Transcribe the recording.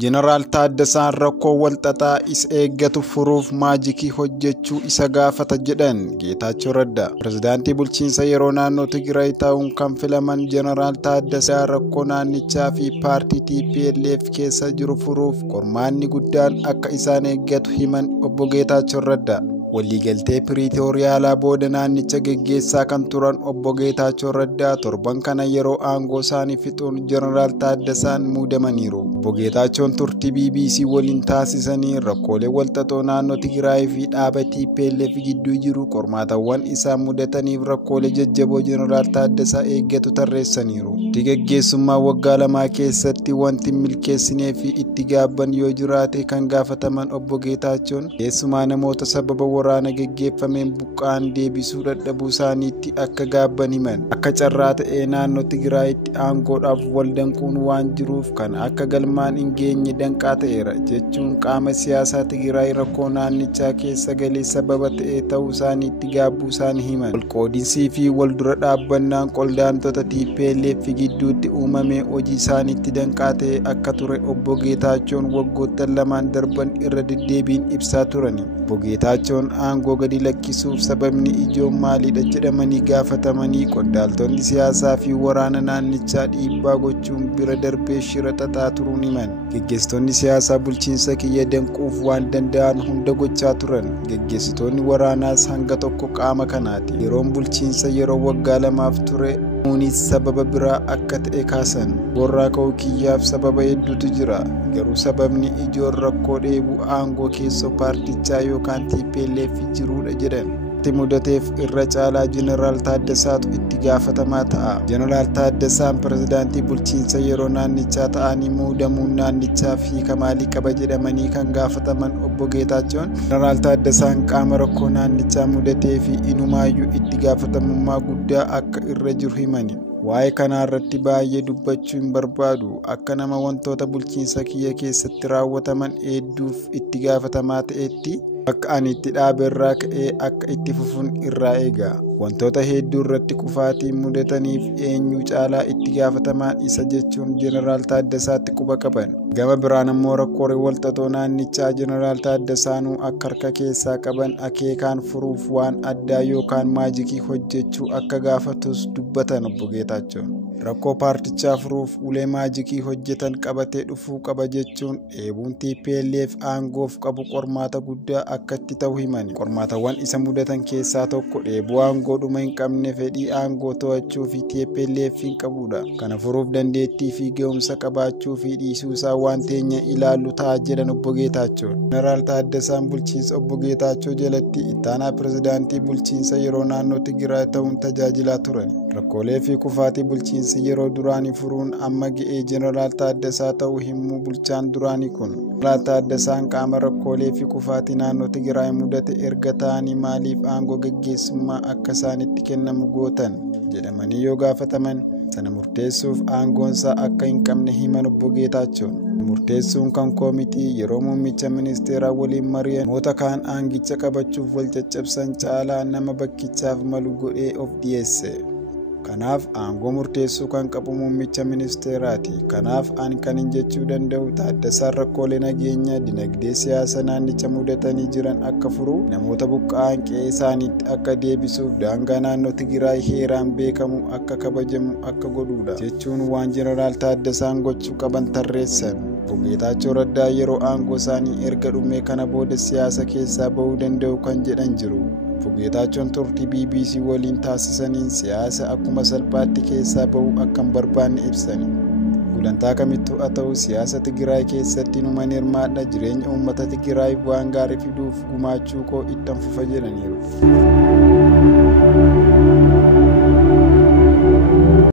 Jeneraal Taaddasaan rakkoo walxaxaa isa eeggatu furuuf maajikii hojjechuu isa gaafata jedhan Geetaachoo Raddaa. Pireezidaantii bulchiinsa yeroo naannoo Tigraay ta'uun kan filaman Jeneraal Taaddasaan rakkoo naannichaa fi paartii TPLF keessa jiru furuuf qormaanni guddaan akka isaan eeggatu himan obbo Geetaachoo Raddaa. Waliigaltee Piriitooriyaalaa booda naannicha geggeessaa kan turan obbo Geetaachoo Raddaa torban kana yeroo aangoo isaanii fixuun Jeneraal Taaddasaan muudamaniiru. Obbo Geetaachoon turtii BBC waliin taasisanii rakkoolee walxaxoo naannoo Tigraay fi dhaaba TPLF gidduu jiru qormaatawwan isaan mudataniif rakkoolee jajjaboo Jeneraal Taaddasaa eeggatu tarreessaniiru. Itti gaggeessummaa waggaa lamaa keessatti wanti milkeessinee fi itti gaabban yoo jiraate kan gaafataman obbo Geetaachoon keessumaa namoota sababa waraana geggeeffameen buqqaan deebisuu dadhabuu isaaniitti akka gaabban himan. Akka carraa ta'ee naannoo Tigraayitti aangoodhaaf waldanquun waan jiruuf kan akka galmaan hin geenye danqaa ta'eera jechuun qaama siyaasaa Tigraay rakkoo naannichaa keessa galee sababa ta'e ta'uu isaaniitti gaabbuu isaanii himan. Walqoodinsii fi waldura dhaabbannaan qoldaantota TPLF gidduutti uumamee hojii isaaniitti danqaa ta'e akka ture obbo Geetaachoon waggoottan lamaan darban irra deddeebiin ibsaa turani. Obbo Geetaachoon aangoo gadi lakkisuuf sababni ijoon maalidha jedhamanii gaafatamanii qondaaltonni siyaasaa fi waraana naannichaa dhiibbaa gochuun bira darbee shira xaxaa turuun himan. Gaggeessitoonni siyaasaa bulchiinsa kiyya danquuf waan danda'an hunda gochaa turan. Gaggeessitoonni waraanaas hanga tokko qaama kanaati. Yeroon bulchiinsa yeroo waggaa lamaaf ture kunis sababa biraa akka ta'e kaasan. Warraa ka'uu kiyyaaf sababa hedduutu jira. Garuu sababni ijoon rakkoo dheebuu aangoo keessoo paartichaa yookaan TPLF jirudha jedhan. Itti mudateef irra caalaa Jeneraal Taaddasaatu itti gaafatamaa ta'a. Jeneraal Taaddasaan pireezidaantii bulchiinsa yeroo naannichaa ta'anii muudamuun naannichaa fi kamaalii qaba jedhamanii kan gaafataman obbo Geetaachoon Jeneraal Taaddasaan qaama rakkoo naannichaa mudatee fi inumaayyuu itti gaafatamummaa guddaa akka irra jiru himani. Waa'ee kanaa irratti baay'ee dubbachuu hin barbaadu. Akka nama wantoota bulchiinsa kiyya keessatti raawwataman hedduuf itti gaafatamaa ta'etti akka ani itti dhaabe irraa ka'ee akka itti fufuun irraa eega. Wantoota hedduu irratti kufaatiin mudataniif eenyu caalaa itti gaafatamaan isa jechuun Jeneraal Taaddasaatti quba qaban. Gama biraan immoo rakkoolee walxaxoo naannichaa Jeneraal Taaddasaanuu akka harka keessaa qaban akeekaan furuuf waan addaa yookaan maajikii hojjechuu akka gaafatus dubbatan obbo Geetaachoon. Rakkoo paartichaa furuuf ulee maajikii hojjetan qabatee dhufuu qaba jechuun dheebuun TPLF aangoof qabu qormaata guddaa akka itti ta'u himani. Qormaatawwan isa mudatan keessaa tokko dheebuu aangoo dhuma hin qabne fedhii aangoo to'achuu fi TPLF hin qabudha. Kana furuuf dandeettii fi ga'umsa qabaachuu fi dhiisuu isaa waan teenya ilaallu ta'a jedhan obbo Geetaachoon. Jeneraal Taaddasaan bulchiinsa obbo Geetaachoo jalatti ittaanaa pireezidaantii bulchiinsa yeroo naannoo Tigraay ta'uun tajaajilaa turan. Rakkoolee fi kufaatii bulchiinsi yeroo duraanii furuun amma ga'ee Jeneraal Taaddasaa ta'uu himuu bulchaan duraanii kun. Jeneraal Taaddasaan qaama rakkoolee fi kufaatii naannoo Tigraay mudate erga ta'anii maaliif aangoo gaggeessummaa akka isaanitti kennamu gootan jedhamanii yoo gaafataman sana murteessuuf aangoonsaa akka hin qabne himan obbo Geetaachoon. Murteessuun kan koomitii yeroo muummicha ministeeraa waliin mari'an namoota kaan aangicha qabachuuf wal caccabsan caalaa nama bakkichaaf malu godhee of dhiyeesse. Kanaaf aangoo murteessuu kan qabu muummicha ministeeraati. Kanaaf ani kan hin jechuu danda'u Taaddasaan rakkoolee nageenya dinagdee siyaasa naannicha mudatanii jiran akka furu namoota buqqa'an qe'ee isaaniitti akka deebisuuf daangaa naannoo Tigraay heeraan beekamu akka kabajamu akka godhuudha jechuun waan Jeneraal Taaddasaan gochuu qaban tarreessan. Obbo Geetaachoo Raddaa yeroo aangoo isaanii erga dhumee kana booda siyaasa keessaa bahuu danda'u kan jedhan jiru. Obbo Geetaachoon turtii BBC waliin taasisaniin siyaasa akkuma salphaatti keessaa bahuu akka hin barbaanne ibsani. Gulantaa kamittuu haa ta'u siyaasa Tigraay keessatti numan hirmaadha jireenya uummata Tigraay waan gaarii fiduuf gumaachuu koo ittan fufa jedhaniiru.